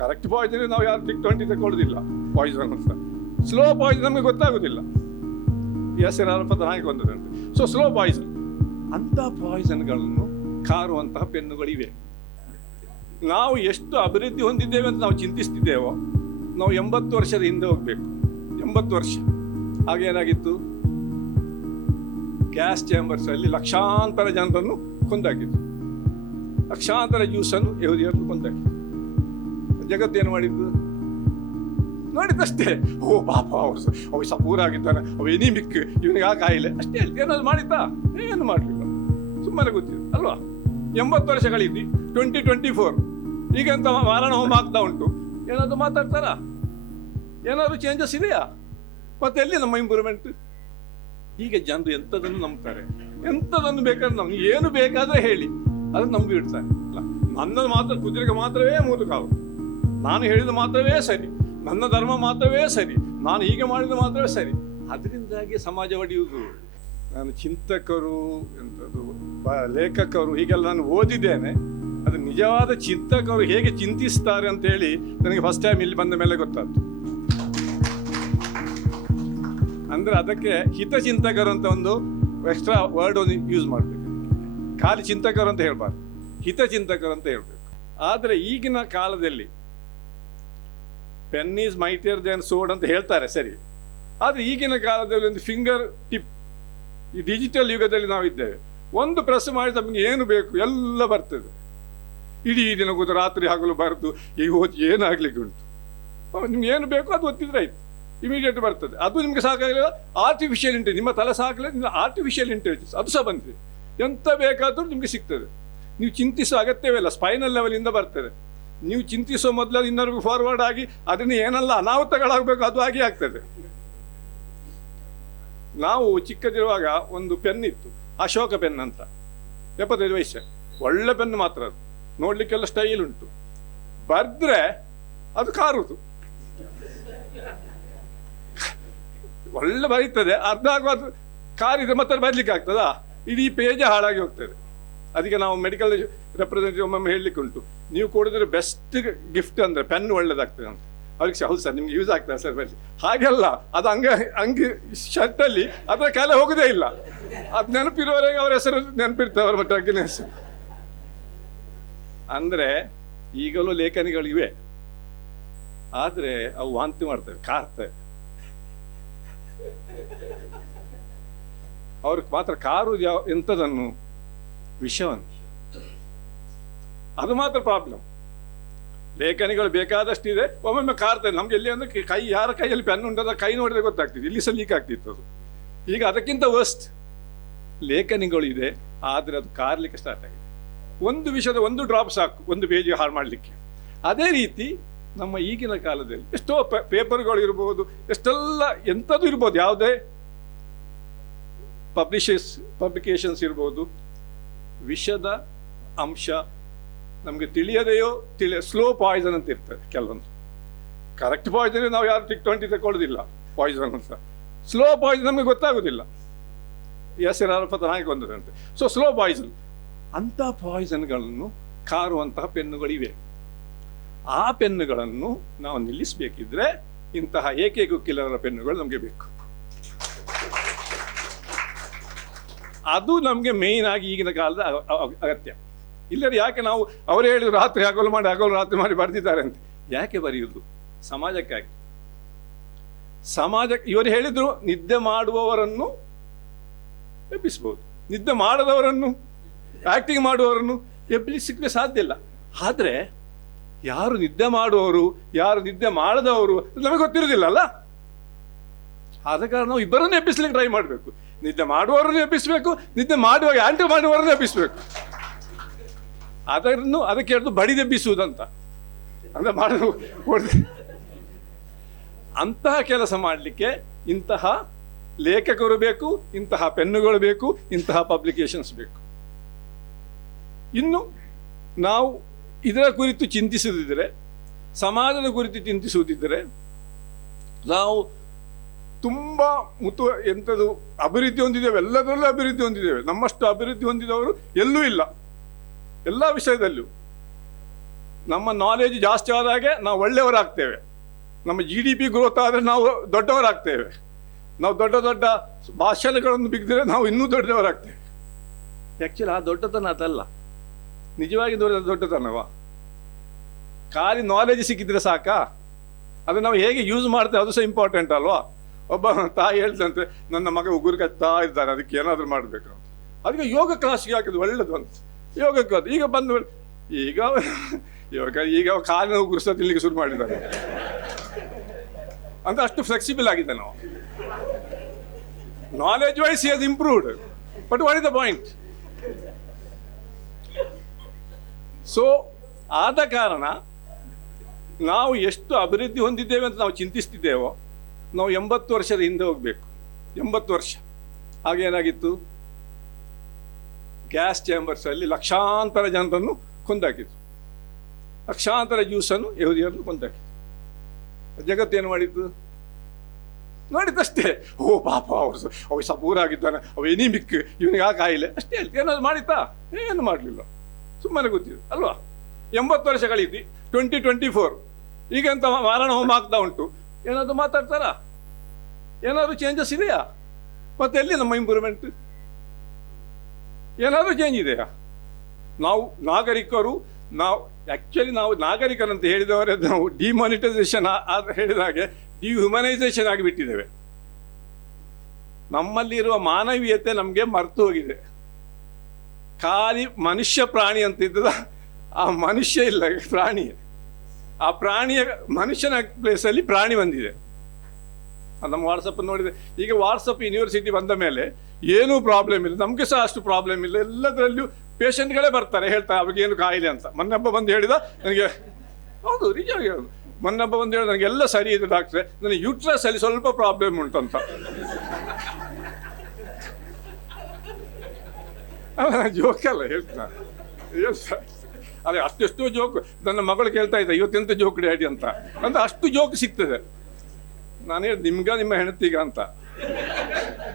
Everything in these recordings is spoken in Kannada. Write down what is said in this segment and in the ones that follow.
ಕರೆಕ್ಟ್ ಪಾಯ್ಸನ್ ನಾವು ಯಾರು ಟಿಕ್ ಟ್ವೆಂಟಿ ತಗೊಳ್ಳೋದಿಲ್ಲ ಪಾಯ್ಸನ್ ಅಂತ. ಸ್ಲೋ ಪಾಯ್ಸನ್ ನಮಗೆ ಗೊತ್ತಾಗೋದಿಲ್ಲ. ಆರ್ ಪತ್ರ ಹಾಗೆ ಬಂದದಂತೆ. ಸೊ ಸ್ಲೋ ಪಾಯ್ಸನ್ ಅಂಥ ಪಾಯ್ಸನ್ಗಳನ್ನು ಕಾರುವಂತಹ ಪೆನ್ನುಗಳಿವೆ. ನಾವು ಎಷ್ಟು ಅಭಿವೃದ್ಧಿ ಹೊಂದಿದ್ದೇವೆ ಅಂತ ನಾವು ಚಿಂತಿಸ್ತಿದ್ದೇವೋ, ನಾವು ಎಂಬತ್ತು ವರ್ಷದ ಹಿಂದೆ ಹೋಗ್ಬೇಕು. ಎಂಬತ್ತು ವರ್ಷ. ಹಾಗೇನಾಗಿತ್ತು? ಗ್ಯಾಸ್ ಚೇಂಬರ್ಸ್ ಅಲ್ಲಿ ಲಕ್ಷಾಂತರ ಜನರನ್ನು ಕೊಂದಾಗಿತ್ತು ಲಕ್ಷಾಂತರ ಜ್ಯೂಸನ್ನು ಯಹೂದಿಯರು ಕೊಂದಾಕಿತ್ತು ಜಗತ್ತು ಏನು ಮಾಡಿದ್ದು? ನೋಡಿದಷ್ಟೇ ಓ, ಪಾಪ, ಅವರು ಅವು ಸಪೂರಾಗಿದ್ದಾನೆ. ಅವ ಎನಿಮಿಕ್ ಇವನಿಗೆ ಆ ಕಾಯಿಲೆ. ಅಷ್ಟೇ ಏನಾದ್ರು ಮಾಡಿದ್ದ? ಏನು ಮಾಡಲಿಲ್ಲ. ಸುಮ್ಮನೆ ಗೊತ್ತಿಲ್ಲ ಅಲ್ವಾ? ಎಂಬತ್ತು ವರ್ಷಗಳಿದ್ವಿ. ಟ್ವೆಂಟಿ ಟ್ವೆಂಟಿ ಫೋರ್ ಈಗ ಅಂತ ಮಾರಣ ಹೋಮ ಆಗ್ತಾ ಉಂಟು. ಏನಾದ್ರು ಮಾತಾಡ್ತಾರಾ? ಏನಾದ್ರು ಚೇಂಜಸ್ ಇದೆಯಾ? ಮತ್ತೆ ಎಲ್ಲಿ ನಮ್ಮ ಇಂಪ್ರೂವ್ಮೆಂಟ್ ಹೀಗೆ ಜನರು ಎಂಥದನ್ನು ನಂಬ್ತಾರೆ. ಎಂಥದನ್ನು ಬೇಕಾದ್ರೆ ನಮ್ಗೆ ಏನು ಬೇಕಾದ್ರೆ ಹೇಳಿ. ಅದನ್ನು ನಂಬಿ ಇಡ್ತಾರೆ ನನ್ನದು ಮಾತ್ರ, ಕುದುರೆಗೆ ಮಾತ್ರವೇ ಮೂರು ಕಾವು ನಾನು ಹೇಳಿದ ಮಾತ್ರವೇ ಸರಿ, ನನ್ನ ಧರ್ಮ ಮಾತ್ರವೇ ಸರಿ, ನಾನು ಹೀಗೆ ಮಾಡಿದ ಮಾತ್ರವೇ ಸರಿ. ಅದರಿಂದಾಗಿ ಸಮಾಜ ಒಡೆಯುವುದು. ನಾನು ಚಿಂತಕರು ಎಂಥದ್ದು ಲೇಖಕರು, ಹೀಗೆಲ್ಲ ನಾನು ಓದಿದ್ದೇನೆ. ಅದು ನಿಜವಾದ ಚಿಂತಕರು ಹೇಗೆ ಚಿಂತಿಸ್ತಾರೆ ಅಂತ ಹೇಳಿ ನನಗೆ ಫಸ್ಟ್ ಟೈಮ್ ಇಲ್ಲಿ ಬಂದ ಮೇಲೆ ಗೊತ್ತಾಯ್ತು. ಅಂದರೆ ಅದಕ್ಕೆ ಹಿತಚಿಂತಕರು ಅಂತ ಒಂದು ಎಕ್ಸ್ಟ್ರಾ ವರ್ಡ್ ಒಂದು ಯೂಸ್ ಮಾಡಬೇಕು. ಖಾಲಿ ಚಿಂತಕರು ಅಂತ ಹೇಳ್ಬಾರ್ದು. ಹಿತಚಿಂತಕರು ಅಂತ ಹೇಳಬೇಕು. ಆದರೆ ಈಗಿನ ಕಾಲದಲ್ಲಿ pen is mightier than sword ಅಂತ ಹೇಳ್ತಾರೆ, ಸರಿ. ಆದರೆ ಈಗಿನ ಕಾಲದಲ್ಲಿ ಒಂದು ಫಿಂಗರ್ ಟಿಪ್, ಈ ಡಿಜಿಟಲ್ ಯುಗದಲ್ಲಿ ನಾವಿದ್ದೇವೆ ಒಂದು ಪ್ರೆಸ್ ಮಾಡಿ ನಮಗೆ ಏನು ಬೇಕು ಎಲ್ಲ ಬರ್ತದೆ. ಇಡೀ ದಿನ ಕೂತು ರಾತ್ರಿ ಹಗಲು ಬರೆದು ಈಗ ಹೋದ್ ಏನಾಗ್ಲಿಕ್ಕೆ ಉಂಟು? ನಿಮ್ಗೆ ಏನು ಬೇಕು ಅದು ಒತ್ತಿದ್ರೆ ಆಯ್ತು. ಇಮಿಡಿಯೇಟ್ ಬರ್ತದೆ. ಅದು ನಿಮಗೆ ಸಾಕಾಗಲಿಲ್ಲ ಆರ್ಟಿಫಿಷಿಯಲ್ ಇಂಟೆ ನಿಮ್ಮ ತಲೆ ಸಾಕಲಿಲ್ಲ ನಿಮ್ಮ ಆರ್ಟಿಫಿಷಿಯಲ್ ಇಂಟೆಲಿಜೆನ್ಸ್ ಅದು ಸಹ ಬಂದಿದೆ. ಎಂತ ಬೇಕಾದರೂ ನಿಮಗೆ ಸಿಗ್ತದೆ. ನೀವು ಚಿಂತಿಸುವ ಅಗತ್ಯವೇ ಇಲ್ಲ ಸ್ಪೈನಲ್ ಲೆವೆಲಿಂದ ಬರ್ತದೆ. ನೀವು ಚಿಂತಿಸೋ ಮೊದಲು ಇನ್ನೊರ್ಗೂ ಫಾರ್ವರ್ಡ್ ಆಗಿ ಅದನ್ನು ಏನೆಲ್ಲ ಅನಾಹುತಗಳಾಗಬೇಕು, ಅದು ಆಗಿ ಆಗ್ತದೆ. ನಾವು ಚಿಕ್ಕದಿರುವಾಗ ಒಂದು ಪೆನ್ ಇತ್ತು, ಅಶೋಕ ಪೆನ್ ಅಂತ. ಎಪ್ಪತ್ತೈದು ವಯಸ್ಸು. ಒಳ್ಳೆ ಪೆನ್ ಮಾತ್ರ ಅದು. ನೋಡ್ಲಿಕ್ಕೆಲ್ಲ ಸ್ಟೈಲ್ ಉಂಟು. ಬರೆದ್ರೆ ಅದು ಕಾರುದು. ಒಳ್ಳೆ ಬರೀತದೆ. ಅರ್ಧ ಆಗುವ ಕಾರಿದ್ರೆ ಮತ್ತೆ ಅದು ಬರ್ಲಿಕ್ಕೆ ಆಗ್ತದಾ? ಇಡೀ ಪೇಜ್ ಹಾಳಾಗಿ ಹೋಗ್ತದೆ. ಅದಕ್ಕೆ ನಾವು ಮೆಡಿಕಲ್ ರೆಪ್ರೆಸೆಂಟೇಟಿವ್ ಒಮ್ಮೊಮ್ಮೆ ಹೇಳಲಿಕ್ಕೆ ಉಂಟು. ನೀವು ಕೊಡಿದ್ರೆ ಬೆಸ್ಟ್ ಗಿಫ್ಟ್ ಅಂದ್ರೆ ಪೆನ್ ಒಳ್ಳೇದಾಗ್ತದೆ ಅಂತ. ಅವ್ರಿಗೆ ಹೌದು ಸರ್, ನಿಮ್ಗೆ ಯೂಸ್ ಆಗ್ತದೆ ಸರ್ ಬರಲಿ ಹಾಗೆಲ್ಲ ಅದು ಹಂಗ ಅಂಗಿ ಶರ್ಟಲ್ಲಿ ಅದರ ಕಾಲ ಹೋಗುದೇ ಇಲ್ಲ. ಅದು ನೆನಪಿರೋವರೆಗೆ ಅವ್ರ ಹೆಸರು ನೆನಪಿರ್ತವೆ ಅವ್ರ ಮತ್ತೆ ಹೆಸರು ಅಂದ್ರೆ ಈಗಲೂ ಲೇಖನಿಗಳಿವೆ ಆದ್ರೆ ಅವು ವಾಂತಿ ಮಾಡ್ತವೆ, ಕಾರ್ತವೆ. ಅವ್ರಿಗೆ ಮಾತ್ರ ಕಾರು ಯಾವ ಎಂಥದನ್ನು? ವಿಷವನ್ನು. ಅದು ಮಾತ್ರ ಪ್ರಾಬ್ಲಮ್ ಲೇಖನಿಗಳು ಬೇಕಾದಷ್ಟಿದೆ, ಒಮ್ಮೊಮ್ಮೆ ಕಾರ್ತದೆ ನಮ್ಗೆ ಎಲ್ಲಿ ಅಂದ್ರೆ ಕೈ, ಯಾರ ಕೈಯಲ್ಲಿ ಪೆನ್ ಉಂಟದ ಕೈ ನೋಡಿದ್ರೆ ಗೊತ್ತಾಗ್ತಿದೆ ಇಲ್ಲಿ ಸಹ ಲೀಕ್ ಆಗ್ತಿತ್ತು ಅದು. ಈಗ ಅದಕ್ಕಿಂತ ವರ್ಸ್ಟ್ ಲೇಖನಿಗಳು ಇದೆ, ಆದರೆ ಅದು ಕಾರ್ಲಿಕ್ಕೆ ಸ್ಟಾರ್ಟ್ ಆಗಿದೆ. ಒಂದು ವಿಷಯದ ಒಂದು ಡ್ರಾಪ್ ಸಾಕು, ಒಂದು ಪೇಜ್ ಹಾಳು ಮಾಡಲಿಕ್ಕೆ. ಅದೇ ರೀತಿ ನಮ್ಮ ಈಗಿನ ಕಾಲದಲ್ಲಿ ಎಷ್ಟೋ ಪೇಪರ್ಗಳು ಇರ್ಬೋದು, ಎಷ್ಟೆಲ್ಲ ಎಂಥದ್ದು ಇರ್ಬೋದು, ಯಾವುದೇ ಪಬ್ಲಿಷಸ್ ಪಬ್ಲಿಕೇಶನ್ಸ್ ಇರ್ಬೋದು, ವಿಷದ ಅಂಶ ನಮಗೆ ತಿಳಿಯದೆಯೋ ತಿಳಿ ಸ್ಲೋ ಪಾಯ್ಸನ್ ಅಂತ ಇರ್ತದೆ ಕೆಲವೊಂದು. ಕರೆಕ್ಟ್ ಪಾಯ್ಸನ್ ನಾವು ಯಾರು ಟಿಕ್ ಟ್ವೆಂಟಿ ತಗೊಳ್ಳೋದಿಲ್ಲ ಪಾಯ್ಸನ್ ಅಂತ. ಸ್ಲೋ ಪಾಯ್ಸನ್ ನಮಗೆ ಗೊತ್ತಾಗೋದಿಲ್ಲ. ಎಸ್ ಹೆಸರು ಪತ್ರ ಹಾಗೆ ಬಂದದಂತೆ ಸೊ ಸ್ಲೋ ಪಾಯ್ಸನ್ ಅಂಥ ಪಾಯ್ಸನ್ಗಳನ್ನು ಕಾರುವಂತಹ ಪೆನ್ನುಗಳಿವೆ. ಆ ಪೆನ್ನುಗಳನ್ನು ನಾವು ನಿಲ್ಲಿಸಬೇಕಿದ್ರೆ ಇಂತಹ ಏಕೈಕ ಕಿಲ್ಲರ ಪೆನ್ನುಗಳು ನಮಗೆ ಬೇಕು. ಅದು ನಮಗೆ ಮೇಯ್ನ್ ಆಗಿ ಈಗಿನ ಕಾಲದ ಅಗ- ಅಗ- ಅಗತ್ಯ. ಇಲ್ಲದ್ರೆ ಯಾಕೆ ನಾವು ಅವರು ಹೇಳಿದ್ರು ರಾತ್ರಿ ಹಗಲು ಮಾಡಿ, ಹಗಲು ರಾತ್ರಿ ಮಾಡಿ ಬರೆದಿದ್ದಾರೆ ಅಂತ. ಯಾಕೆ ಬರೆಯುವುದು ಸಮಾಜಕ್ಕಾಗಿ. ಸಮಾಜ ಇವರು ಹೇಳಿದ್ರು ನಿದ್ದೆ ಮಾಡುವವರನ್ನು ಎಬ್ಬಿಸ್ಬೋದು. ನಿದ್ದೆ ಮಾಡದವರನ್ನು ಆಕ್ಟಿಂಗ್ ಮಾಡುವವರನ್ನು ಎಬ್ಬಿಸಲಿಕ್ಕೆ ಸಾಧ್ಯ ಇಲ್ಲ. ಆದರೆ, ಯಾರು ನಿದ್ದೆ ಮಾಡುವವರು, ಯಾರು ನಿದ್ದೆ ಮಾಡದವರು ನಮಗೆ ಗೊತ್ತಿರೋದಿಲ್ಲ ಅಲ್ಲ? ಆದ ಕಾರಣ ನಾವು ಇಬ್ಬರನ್ನು ಎಬ್ಬಿಸ್ಲಿಕ್ಕೆ ಟ್ರೈ ಮಾಡಬೇಕು. ನಿದ್ದೆ ಮಾಡುವವರನ್ನು ಎಬ್ಬಿಸಬೇಕು, ನಿದ್ದೆ ಮಾಡುವಾಗ ಆಂಟಿ ಮಾಡುವವರನ್ನು ಎಬ್ಬಿಸಬೇಕು. ಅದನ್ನು ಅದಕ್ಕೆ ಹೇಳಿದ್ದು ಬಡಿದೆಬ್ಬಿಸುವುದಂತ ಅಂದ್ರೆ ಮಾಡಲು ಅಂತಹ ಕೆಲಸ ಮಾಡಲಿಕ್ಕೆ ಇಂತಹ ಲೇಖಕರು ಬೇಕು, ಇಂತಹ ಪೆನ್ನುಗಳು ಬೇಕು, ಇಂತಹ ಪಬ್ಲಿಕೇಶನ್ಸ್ ಬೇಕು. ಇನ್ನು ನಾವು ಇದರ ಕುರಿತು ಚಿಂತಿಸದಿದ್ದರೆ, ಸಮಾಜದ ಕುರಿತು ಚಿಂತಿಸುವುದಿದ್ದರೆ, ನಾವು ತುಂಬ ಮುತು ಎಂಥದ್ದು ಅಭಿವೃದ್ಧಿ ಹೊಂದಿದ್ದೇವೆ, ಎಲ್ಲದರಲ್ಲೂ ಅಭಿವೃದ್ಧಿ ಹೊಂದಿದ್ದೇವೆ. ನಮ್ಮಷ್ಟು ಅಭಿವೃದ್ಧಿ ಹೊಂದಿದವರು ಎಲ್ಲೂ ಇಲ್ಲ. ಎಲ್ಲ ವಿಷಯದಲ್ಲೂ ನಮ್ಮ ನಾಲೆಜ್ ಜಾಸ್ತಿ ಆದಾಗೆ ನಾವು ಒಳ್ಳೆಯವರಾಗ್ತೇವೆ. ನಮ್ಮ ಜಿ ಡಿ ಪಿ ಗ್ರೋತ್ ಆದರೆ ನಾವು ದೊಡ್ಡವರಾಗ್ತೇವೆ. ನಾವು ದೊಡ್ಡ ದೊಡ್ಡ ಭಾಷಣಗಳನ್ನು ಬಿಗಿದ್ರೆ ನಾವು ಇನ್ನೂ ದೊಡ್ಡವರಾಗ್ತೇವೆ. ಆ್ಯಕ್ಚುಲಿ ಆ ದೊಡ್ಡತನ ಅದಲ್ಲ. ನಿಜವಾಗಿ ದೊಡ್ಡ ದೊಡ್ಡತನವ? ಖಾಲಿ ನಾಲೆಜ್ ಸಿಕ್ಕಿದ್ರೆ ಸಾಕಾ? ಅದು ನಾವು ಹೇಗೆ ಯೂಸ್ ಮಾಡ್ತೇವೆ ಅದು ಸಹ ಇಂಪಾರ್ಟೆಂಟ್ ಅಲ್ವಾ? ಒಬ್ಬ ತಾಯಿ ಹೇಳ್ತಂತೆ ನನ್ನ ಮಗ ಉಗುರು ಕತ್ತಾ ಇದ್ದಾನೆ ಅದಕ್ಕೆ ಏನಾದರೂ ಮಾಡಬೇಕು. ಅದಕ್ಕೆ ಯೋಗ ಕ್ಲಾಸ್ಗೆ ಹಾಕಿದ್ದು ಒಳ್ಳೇದು ಅಂತ. ಯೋಗಕ್ಕೆ ಅದು ಈಗ ಬಂದ ಈಗ ಯೋಗ ಈಗ ಕಾಲಿನ ಉಗುರಿಸೋ ತಿನ್ಲಿಕ್ಕೆ ಶುರು ಮಾಡಿದ್ದಾರೆ. ಅಂತ ಅಷ್ಟು ಫ್ಲೆಕ್ಸಿಬಲ್ ಆಗಿದೆ ನಾವು. Knowledge wise is improved but what is the point so ಆದ ಕಾರಣ ನಾವು ಎಷ್ಟು ಅಭಿವೃದ್ಧಿ ಹೊಂದಿದ್ದೇವೆ ಅಂತ ನಾವು ಚಿಂತಿಸ್ತಿದ್ದೇವೋ, ನಾವು ಎಂಬತ್ತು ವರ್ಷದ ಹಿಂದೆ ಹೋಗಬೇಕು. ಎಂಬತ್ತು ವರ್ಷ. ಆಗೇನಾಗಿತ್ತು ಗ್ಯಾಸ್ ಚೇಂಬರ್ಸಲ್ಲಿ ಲಕ್ಷಾಂತರ ಜನರನ್ನು ಕೊಂದಾಕಿತ್ತು ಲಕ್ಷಾಂತರ ಜ್ಯೂಸನ್ನು ಯಹೂದಿಯರನ್ನು ಕೊಂದಾಕಿತ್ತು ಜಗತ್ತೇನು ಮಾಡಿದ್ದು? ನೋಡಿದ್ದಷ್ಟೇ ಓ ಪಾಪ, ಅವರು ಅವ ಸಪೂರಾಗಿದ್ದಾನೆ ಅವ ಎನಿಮಿಕ್, ಇವನಿಗೆ ಆ ಕಾಯಿಲೆ. ಅಷ್ಟೇ ಏನಾದ್ರು ಮಾಡಿತ್ತಾ? ಏನು ಮಾಡಲಿಲ್ಲ. ಸುಮ್ಮನೆ ಗೊತ್ತಿದೆ ಅಲ್ವಾ? ಎಂಬತ್ತು ವರ್ಷ ಕಳೀತಿ ಟ್ವೆಂಟಿ ಟ್ವೆಂಟಿ ಫೋರ್ ಈಗ ಎಂತ ಮಾರಣ ಹೋಮ ಆಗ್ತಾ ಉಂಟು. ಏನಾದರೂ ಮಾತಾಡ್ತಾರಾ? ಏನಾದರೂ ಚೇಂಜಸ್ ಇದೆಯಾ? ಮತ್ತೆ ಎಲ್ಲಿ ನಮ್ಮ ಇಂಪ್ರೂವ್ಮೆಂಟ್ ಏನಾದರೂ ಚೇಂಜ್ ಇದೆಯಾ? ನಾವು ನಾಗರಿಕರು, ನಾವು ಆ್ಯಕ್ಚುಲಿ ನಾವು ನಾಗರಿಕರಂತ ಹೇಳಿದವರೇ ನಾವು ಡಿಮಾನಿಟೈಸೇಷನ್ ಹೇಳಿದ ಹಾಗೆ ಡಿಹ್ಯುಮನೈಸೇಷನ್ ಆಗಿಬಿಟ್ಟಿದ್ದೇವೆ. ನಮ್ಮಲ್ಲಿರುವ ಮಾನವೀಯತೆ ನಮಗೆ ಮರೆತು ಹೋಗಿದೆ. ಖಾಲಿ ಮನುಷ್ಯ ಪ್ರಾಣಿ ಅಂತ ಇದ್ದದ, ಆ ಮನುಷ್ಯ ಇಲ್ಲ, ಪ್ರಾಣಿ. ಆ ಪ್ರಾಣಿಯ ಮನುಷ್ಯನ ಪ್ಲೇಸಲ್ಲಿ ಪ್ರಾಣಿ ಬಂದಿದೆ. ನಮ್ಮ ವಾಟ್ಸಪ್ ನೋಡಿದೆ. ಈಗ ವಾಟ್ಸಪ್ ಯೂನಿವರ್ಸಿಟಿ ಬಂದ ಮೇಲೆ ಏನೂ ಪ್ರಾಬ್ಲಮ್ ಇಲ್ಲ. ನಮಗೆ ಸಹ ಅಷ್ಟು ಪ್ರಾಬ್ಲಮ್ ಇಲ್ಲ. ಎಲ್ಲದರಲ್ಲೂ ಪೇಷಂಟ್ಗಳೇ ಬರ್ತಾರೆ, ಹೇಳ್ತಾರೆ ಅವ್ರಿಗೇನು ಕಾಯಿಲೆ ಅಂತ. ಮೊನ್ನೊಬ್ಬ ಬಂದು ಹೇಳಿದ, ನನಗೆ, ಹೌದು, ನಿಜವಾಗಿ ಹೇಳೋದು ಮೊನ್ನೊಬ್ಬ ಬಂದು ಹೇಳಿದ ನನಗೆ ಎಲ್ಲ ಸರಿ ಇದೆ ಡಾಕ್ಟ್ರೆ ನನಗೆ ಯುಟ್ರಸ್ ಅಲ್ಲಿ ಸ್ವಲ್ಪ ಪ್ರಾಬ್ಲಮ್ ಉಂಟಂತ ಜೋಕ್ ಅಲ್ಲ ಹೇಳ್ತಾನೆ ಅದೇ, ಅಷ್ಟೆಷ್ಟು ಜೋಕ್ ನನ್ನ ಮಗಳು ಕೇಳ್ತಾ ಇದ್ದ, ಇವತ್ತೆಂತ ಜೋಕ್ ಡ್ಯಾಡಿ? ಅಂತ. ಅಂತ ಅಷ್ಟು ಜೋಕ್ ಸಿಗ್ತದೆ. ನಾನು ನಿಮ್ಗ ನಿಮ್ಮ ಹೆಣತಿಗ ಅಂತ.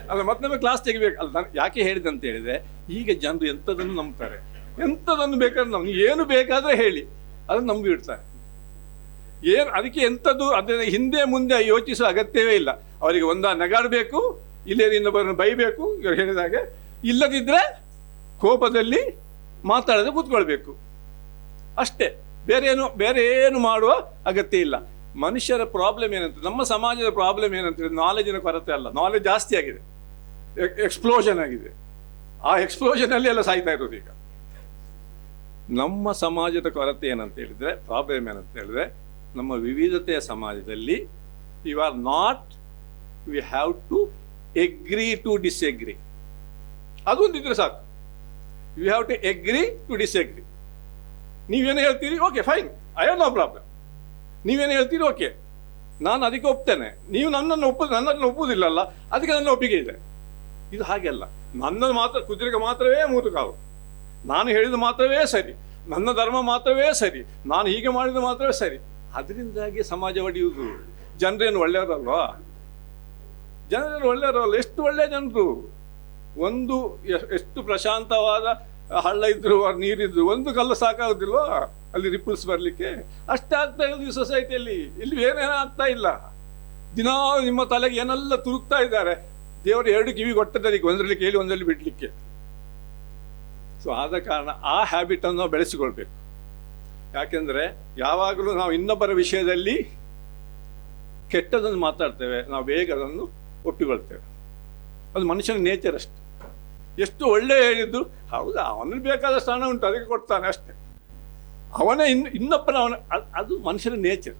ಅಲ್ಲ ನಮಗೆ ಕ್ಲಾಸ್ ತೆಗಿಬೇಕು. ಅಲ್ಲ, ನಾನು ಯಾಕೆ ಹೇಳಿದೆ ಅಂತ ಹೇಳಿದ್ರೆ, ಈಗ ಜನರು ಎಂಥದನ್ನು ನಂಬ್ತಾರೆ. ಎಂಥದನ್ನು ಬೇಕಾದ್ರೆ ನಮ್ಗೆ ಏನು ಬೇಕಾದ್ರೆ ಹೇಳಿ. ಅದನ್ನು ನಂಬಿ ಬಿಡ್ತಾರೆ ಏನು, ಅದಕ್ಕೆ ಎಂಥದ್ದು, ಅದನ್ನ ಹಿಂದೆ ಮುಂದೆ ಯೋಚಿಸುವ ಅಗತ್ಯವೇ ಇಲ್ಲ. ಅವರಿಗೆ ಒಂದ, ನಗಾಡಬೇಕು ಇಲ್ಲೇ ಇನ್ನೊಬ್ಬರನ್ನು ಬೈಬೇಕು, ಇವ್ರು ಹೇಳಿದಾಗೆ ಇಲ್ಲದಿದ್ರೆ ಕೋಪದಲ್ಲಿ ಮಾತಾಡದೆ ಕೂತ್ಕೊಳ್ಬೇಕು. ಅಷ್ಟೇ. ಬೇರೆ ಏನು ಬೇರೆ ಏನು ಮಾಡುವ ಅಗತ್ಯ ಇಲ್ಲ. ಮನುಷ್ಯರ ಪ್ರಾಬ್ಲಮ್ ಏನಂತ, ನಮ್ಮ ಸಮಾಜದ ಪ್ರಾಬ್ಲಮ್ ಏನಂತ ನಾಲೆಜಿನ ಕೊರತೆ ಅಲ್ಲ. ನಾಲೆಜ್ ಜಾಸ್ತಿ ಆಗಿದೆ. ಎಕ್ಸ್ಪ್ಲೋಷನ್ ಆಗಿದೆ. ಆ ಎಕ್ಸ್ಪ್ಲೋಷನಲ್ಲಿ ಎಲ್ಲ ಸಾಯ್ತಾ ಇರೋದು ಈಗ. ನಮ್ಮ ಸಮಾಜದ ಕೊರತೆ ಏನಂತ ಹೇಳಿದ್ರೆ ಪ್ರಾಬ್ಲಮ್ ಏನಂತ ಹೇಳಿದ್ರೆ, ನಮ್ಮ ವಿವಿಧತೆಯ ಸಮಾಜದಲ್ಲಿ you are not we have to agree to disagree ಅದೊಂದಿದ್ರೆ ಸಾಕು. You have to agree to disagree ನೀವೇನು ಹೇಳ್ತೀರಿ? Okay fine I have no problem ನೀವೇನು ಹೇಳ್ತೀರಿ? ಓಕೆ ನಾನು ಅದಕ್ಕೆ ಒಪ್ತೇನೆ. ನೀವು ನನ್ನನ್ನು ಒಪ್ಪ ನನ್ನನ್ನು ಒಪ್ಪುವುದಿಲ್ಲಲ್ಲ ಅದಕ್ಕೆ ನನ್ನ ಒಪ್ಪಿಗೆ ಇದೆ. ಇದು ಹಾಗೆ ಅಲ್ಲ. ನನ್ನದು ಮಾತ್ರ, ಕುದುರೆಗೆ ಮಾತ್ರವೇ ಮೂರು ಕಾವು ನಾನು ಹೇಳಿದ ಮಾತ್ರವೇ ಸರಿ. ನನ್ನ ಧರ್ಮ ಮಾತ್ರವೇ ಸರಿ. ನಾನು ಹೀಗೆ ಮಾಡಿದ ಮಾತ್ರವೇ ಸರಿ. ಅದರಿಂದಾಗಿ ಸಮಾಜ ಒಡೆಯುವುದು. ಜನರೇನು ಒಳ್ಳೆಯವರಲ್ವಾ ಜನರೇನು ಒಳ್ಳೆಯವರಲ್ಲ ಎಷ್ಟು ಒಳ್ಳೆಯ ಜನರು? ಒಂದು ಎಷ್ಟು ಪ್ರಶಾಂತವಾದ ಹಳ್ಳ ಇದ್ರು ನೀರಿದ್ರು ಒಂದು ಕಲ್ಲು ಸಾಕಾಗುದಿಲ್ವಾ? ಅಲ್ಲಿ ರಿಪಲ್ಸ್ ಬರಲಿಕ್ಕೆ. ಅಷ್ಟೇ ಆಗ್ತಾ ಇರೋದು ಈ ಸೊಸೈಟಿಯಲ್ಲಿ ಇಲ್ಲಿ ಏನೇನೋ ಆಗ್ತಾ ಇಲ್ಲ. ದಿನಾ ನಿಮ್ಮ ತಲೆಗೆ ಏನೆಲ್ಲ ತುರುಕ್ತಾ ಇದ್ದಾರೆ. ದೇವರು ಎರಡು ಕಿವಿ ಅದಕ್ಕೆ ಒಂದರಲ್ಲಿ ಕೇಳಿ, ಒಂದರಲ್ಲಿ ಬಿಡಲಿಕ್ಕೆ. ಸೊ ಆದ ಕಾರಣ ಆ ಹ್ಯಾಬಿಟನ್ನು ನಾವು ಬೆಳೆಸಿಕೊಳ್ಬೇಕು. ಯಾಕೆಂದ್ರೆ ಯಾವಾಗಲೂ ನಾವು ಇನ್ನೊಬ್ಬರ ವಿಷಯದಲ್ಲಿ ಕೆಟ್ಟದನ್ನು ಮಾತಾಡ್ತೇವೆ, ನಾವು ಬೇಗ ಅದನ್ನು ಒಪ್ಪಿಕೊಳ್ತೇವೆ. ಅದು ಮನುಷ್ಯನ ನೇಚರ್ ಅಷ್ಟೆ. ಎಷ್ಟು ಒಳ್ಳೆ ಹೇಳಿದ್ದು, ಹೌದು, ಅವನಿಗೆ ಬೇಕಾದ ಸ್ಥಾನ ಉಂಟು, ಅದಕ್ಕೆ ಕೊಡ್ತಾನೆ ಅಷ್ಟೇ. ಅವನೇ ಇನ್ನು ಇನ್ನೊಬ್ಬರ ಅವನ ಅದು ಮನುಷ್ಯನ ನೇಚರ್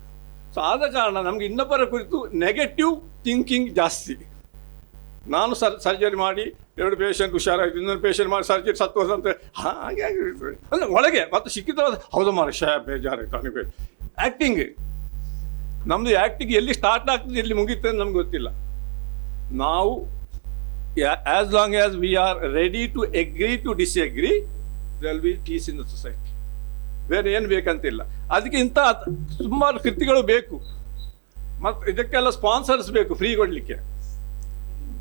ಸೊ ಆದ ಕಾರಣ ನಮಗೆ ಇನ್ನೊಬ್ಬರ ಕುರಿತು ನೆಗೆಟಿವ್ ಥಿಂಕಿಂಗ್ ಜಾಸ್ತಿ. ನಾನು ಸರ್ ಸರ್ಜರಿ ಮಾಡಿ ಎರಡು ಪೇಷಂಟ್ ಹುಷಾರಾಯಿತು, ಇನ್ನೊಂದು ಪೇಷಂಟ್ ಮಾಡಿ ಸರ್ಜರಿ ಸತ್ತು ಅಂತ ಹಾಗೆ ಆಗಿರ್ತದೆ ಅಂದರೆ ಒಳಗೆ ಮತ್ತು ಸಿಕ್ಕಿದ ಹೌದು ಮಾರ ಶಾ ಬೇಜಾರಾಯ್ತು ಅವನಿಗೆ ಆ್ಯಕ್ಟಿಂಗ್ ನಮ್ಮದು ಆ್ಯಕ್ಟಿಂಗ್ ಎಲ್ಲಿ ಸ್ಟಾರ್ಟ್ ಆಗ್ತದೆ, ಎಲ್ಲಿ ಮುಗೀತದೆ ನಮ್ಗೆ ಗೊತ್ತಿಲ್ಲ. ನಾವು as long as we are ready to agree to disagree they'll be peace in the society ಬೇರೆ ಏನು ಬೇಕಂತಿಲ್ಲ. ಅದಕ್ಕೆ ಇಂಥ ಸುಮಾರು ಕೃತಿಗಳು ಬೇಕು. ಮತ್ತು ಇದಕ್ಕೆಲ್ಲ ಸ್ಪಾನ್ಸರ್ಸ್ ಬೇಕು ಫ್ರೀ ಕೊಡಲಿಕ್ಕೆ.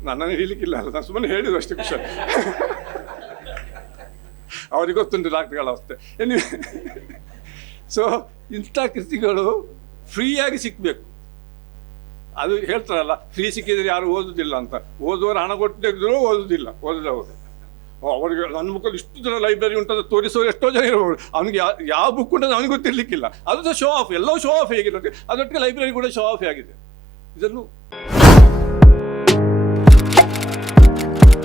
ನನ್ನನ್ನು ಹೇಳಿಕ್ಕಿಲ್ಲ ಅಲ್ಲ, ನಾನು ಸುಮ್ಮನೆ ಹೇಳಿದ್ರು ಅಷ್ಟೇ ಖುಷಿ ಅವ್ರಿಗೆ ಗೊತ್ತುಂಟು ಡಾಕ್ಟರ್ಗಳ ಅವಸ್ಥೆ. ಎನಿ ಸೊ ಇಂಥ ಕೃತಿಗಳು ಫ್ರೀಯಾಗಿ ಸಿಕ್ಕಬೇಕು ಅದು ಹೇಳ್ತಾರಲ್ಲ ಫ್ರೀ ಸಿಕ್ಕಿದ್ರೆ ಯಾರು ಓದುದಿಲ್ಲ ಅಂತ. ಓದುವವರು ಹಣ ಕೊಟ್ಟು ಓದುದಿಲ್ಲ, ಓದಿದವರು. ಅವರಿಗೆ ನನ್ನ ಮುಖದಲ್ಲಿ ಇಷ್ಟು ಜನ ಲೈಬ್ರರಿ ಉಂಟಂತ ತೋರಿಸೋರು ಎಷ್ಟೋ ಜನ ಇರಬಹುದು ಅವನಿಗೆ ಯಾವ ಬುಕ್ ಉಂಟು ಅವನಿಗೆ ಗೊತ್ತಿರಲಿಕ್ಕಿಲ್ಲ. ಅದು ಶೋ ಆಫ್ ಎಲ್ಲವೂ ಶೋ ಆಫ್ ಹೇಗಿರುತ್ತೆ ಅದೊಟ್ಟಿಗೆ ಲೈಬ್ರರಿ ಕೂಡ ಶೋ ಆಫ್ ಆಗಿದೆ. ಇದನ್ನು